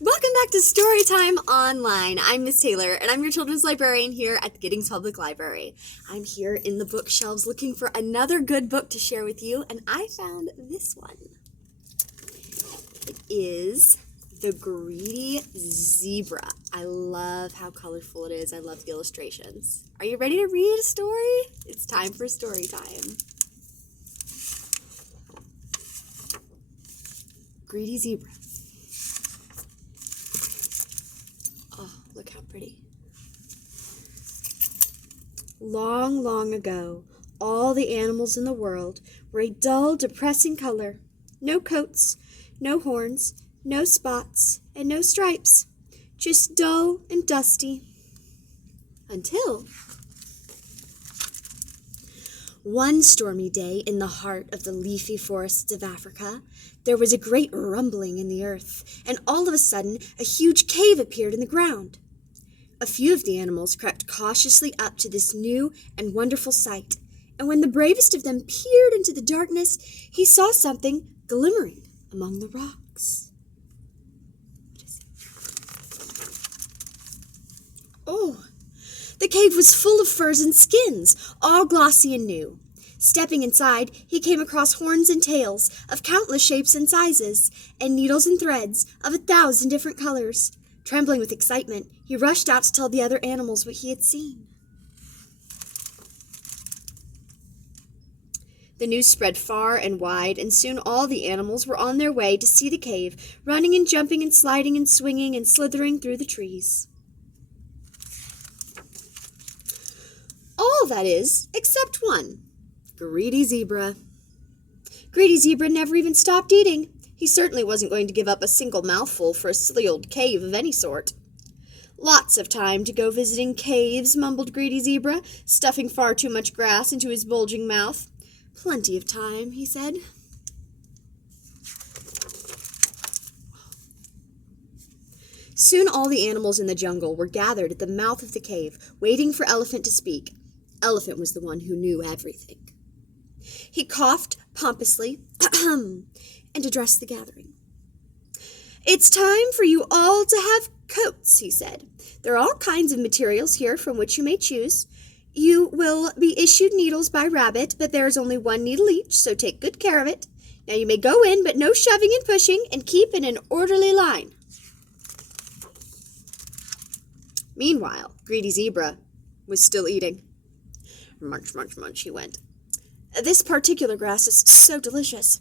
Welcome back to Storytime Online. I'm Miss Taylor, and I'm your children's librarian here at the Giddings Public Library. I'm here in the bookshelves looking for another good book to share with you, and I found this one. It is The Greedy Zebra. I love how colorful it is. I love the illustrations. Are you ready to read a story? It's time for story time. Greedy Zebra. Oh, look how pretty. Long, long ago, all the animals in the world were a dull, depressing color. No coats, no horns, no spots, and no stripes. Just dull and dusty. Until one stormy day in the heart of the leafy forests of Africa, there was a great rumbling in the earth, and all of a sudden a huge cave appeared in the ground. A few of the animals crept cautiously up to this new and wonderful sight, and when the bravest of them peered into the darkness, he saw something glimmering among the rocks. What is it? Oh! The cave was full of furs and skins, all glossy and new. Stepping inside, he came across horns and tails of countless shapes and sizes, and needles and threads of 1,000 different colors. Trembling with excitement, he rushed out to tell the other animals what he had seen. The news spread far and wide, and soon all the animals were on their way to see the cave, running and jumping and sliding and swinging and slithering through the trees. All, that is, except one. Greedy Zebra. Greedy Zebra never even stopped eating. He certainly wasn't going to give up a single mouthful for a silly old cave of any sort. Lots of time to go visiting caves, mumbled Greedy Zebra, stuffing far too much grass into his bulging mouth. Plenty of time, he said. Soon all the animals in the jungle were gathered at the mouth of the cave, waiting for Elephant to speak. Elephant was the one who knew everything. He coughed pompously and addressed the gathering. "It's time for you all to have coats," he said. "There are all kinds of materials here from which you may choose. You will be issued needles by Rabbit, but there is only one needle each, so take good care of it. Now you may go in, but no shoving and pushing, and keep in an orderly line." Meanwhile, Greedy Zebra was still eating. Munch, munch, munch, he went. "This particular grass is so delicious."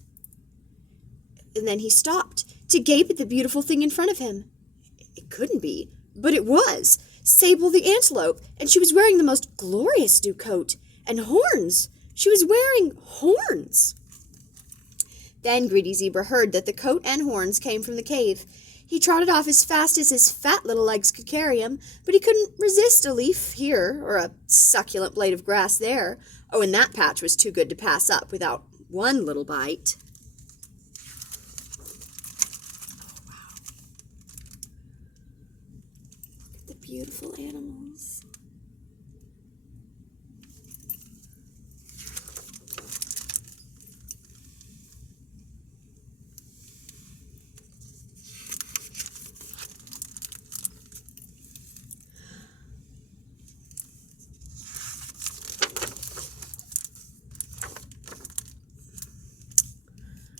And then he stopped to gape at the beautiful thing in front of him. It couldn't be, but it was. Sable the antelope, and she was wearing the most glorious new coat. And horns! She was wearing horns! Then Greedy Zebra heard that the coat and horns came from the cave. He trotted off as fast as his fat little legs could carry him, but he couldn't resist a leaf here or a succulent blade of grass there. Oh, and that patch was too good to pass up without one little bite. Oh, wow. Look at the beautiful animals.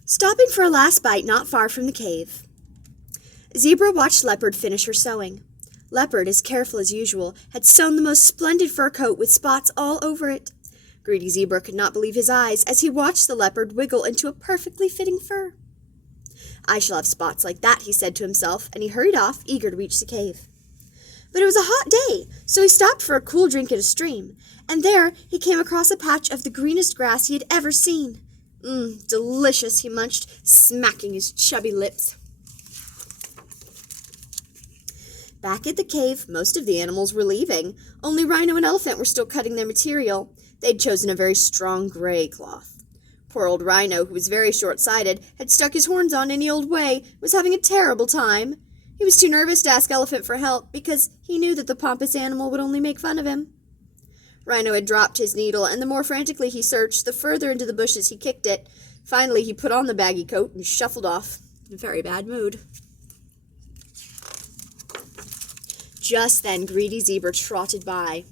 Stopping for a last bite not far from the cave, Zebra watched Leopard finish her sewing. Leopard, as careful as usual, had sewn the most splendid fur coat with spots all over it. Greedy Zebra could not believe his eyes as he watched the leopard wiggle into a perfectly fitting fur. "I shall have spots like that," he said to himself, and he hurried off, eager to reach the cave. But it was a hot day, so he stopped for a cool drink at a stream, and there he came across a patch of the greenest grass he had ever seen. Delicious, he munched, smacking his chubby lips. Back at the cave, most of the animals were leaving. Only Rhino and Elephant were still cutting their material. They'd chosen a very strong gray cloth. Poor old Rhino, who was very short-sighted, had stuck his horns on any old way, was having a terrible time. He was too nervous to ask Elephant for help, because he knew that the pompous animal would only make fun of him. Rhino had dropped his needle, and the more frantically he searched, the further into the bushes he kicked it. Finally, he put on the baggy coat and shuffled off, in a very bad mood. Just then, Greedy Zebra trotted by,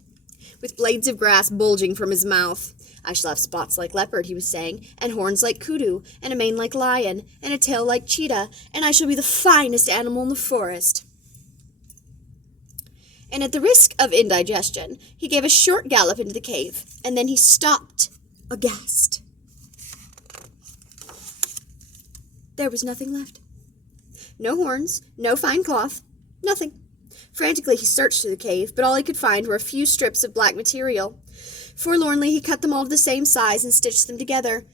with blades of grass bulging from his mouth. I shall have spots like leopard, he was saying, and horns like kudu, and a mane like lion, and a tail like cheetah, and I shall be the finest animal in the forest. And at the risk of indigestion, he gave a short gallop into the cave, and then he stopped, aghast. There was nothing left. No horns, no fine cloth, nothing. Frantically he searched through the cave, but all he could find were a few strips of black material. Forlornly he cut them all of the same size and stitched them together.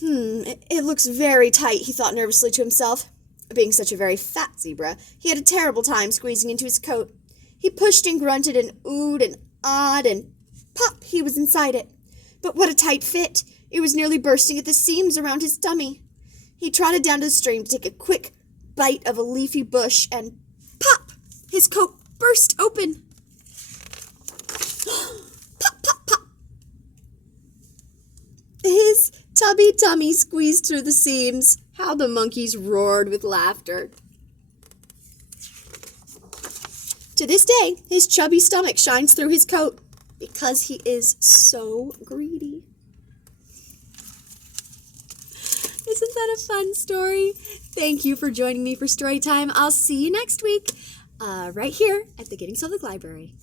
It looks very tight, he thought nervously to himself. Being such a very fat zebra, he had a terrible time squeezing into his coat. He pushed and grunted and oohed and awed, and pop, he was inside it. But what a tight fit! It was nearly bursting at the seams around his tummy. He trotted down to the stream to take a quick bite of a leafy bush, and pop! His coat burst open. Pop, pop, pop! His tubby tummy squeezed through the seams. How the monkeys roared with laughter. To this day, his chubby stomach shines through his coat because he is so greedy. Isn't that a fun story? Thank you for joining me for Storytime. I'll see you next week, right here at the Getting Public Library.